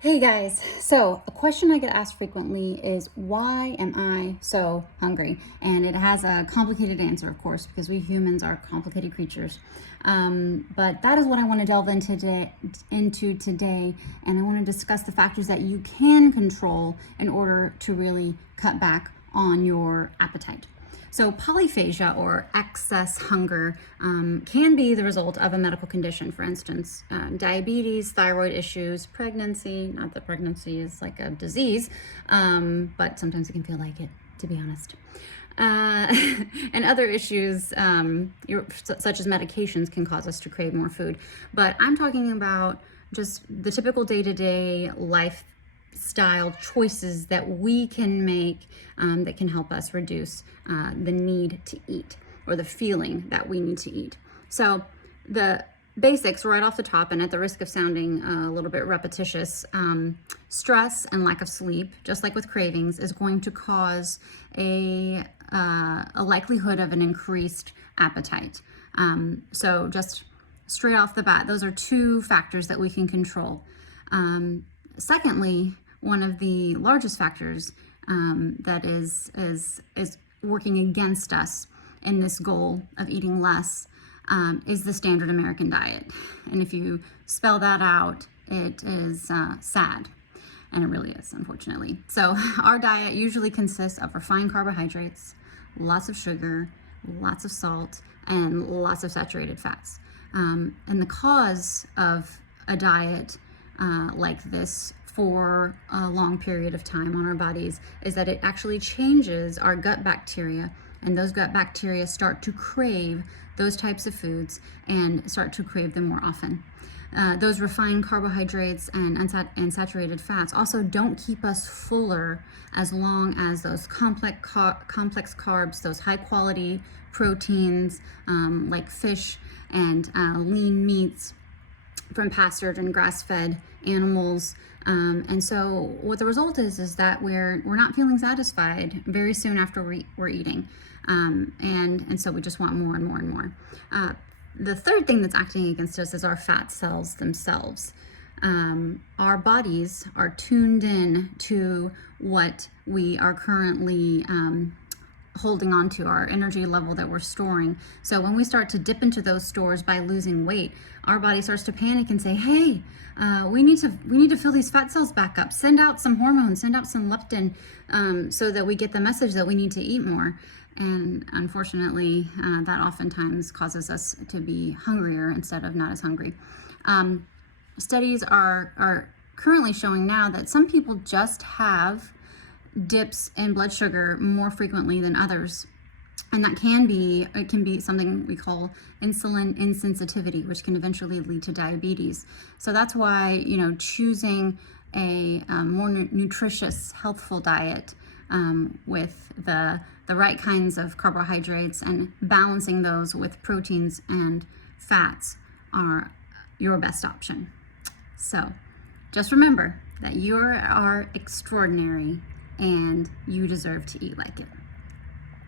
Hey guys, so a question I get asked frequently is why am I so hungry? And it has a complicated answer, of course, because we humans are complicated creatures. But that is what I want to delve into today, and I want to discuss the factors that you can control in order to really cut back on your appetite. So polyphagia, or excess hunger, can be the result of a medical condition. For instance, diabetes, thyroid issues, pregnancy. Not that pregnancy is like a disease, but sometimes it can feel like it, to be honest. And other issues, such as medications, can cause us to crave more food. But I'm talking about just the typical day-to-day lifestyle choices that we can make that can help us reduce the need to eat, or the feeling that we need to eat. So the basics right off the top, and at the risk of sounding a little bit repetitious, stress and lack of sleep, just like with cravings, is going to cause a likelihood of an increased appetite. So just straight off the bat, those are two factors that we can control. Secondly, one of the largest factors that is working against us in this goal of eating less is the standard American diet. And if you spell that out, it is sad. And it really is, unfortunately. So our diet usually consists of refined carbohydrates, lots of sugar, lots of salt, and lots of saturated fats. And the cause of a diet like this for a long period of time on our bodies is that it actually changes our gut bacteria, and those gut bacteria start to crave those types of foods and start to crave them more often. Those refined carbohydrates and saturated fats also don't keep us fuller as long as those complex carbs, those high quality proteins like fish and lean meats from pastured and grass-fed animals. And so what the result is that we're not feeling satisfied very soon after we're eating. And so we just want more and more and more. The third thing that's acting against us is our fat cells themselves. Our bodies are tuned in to what we are currently holding on to, our energy level that we're storing. So when we start to dip into those stores by losing weight, our body starts to panic and say, hey, we need to fill these fat cells back up, send out some hormones, send out some leptin, so that we get the message that we need to eat more. And unfortunately, that oftentimes causes us to be hungrier instead of not as hungry. Studies are currently showing now that some people just have dips in blood sugar more frequently than others. And it can be something we call insulin insensitivity, which can eventually lead to diabetes. So that's why, choosing a more nutritious, healthful diet with the right kinds of carbohydrates and balancing those with proteins and fats are your best option. So just remember that you are extraordinary and you deserve to eat like it.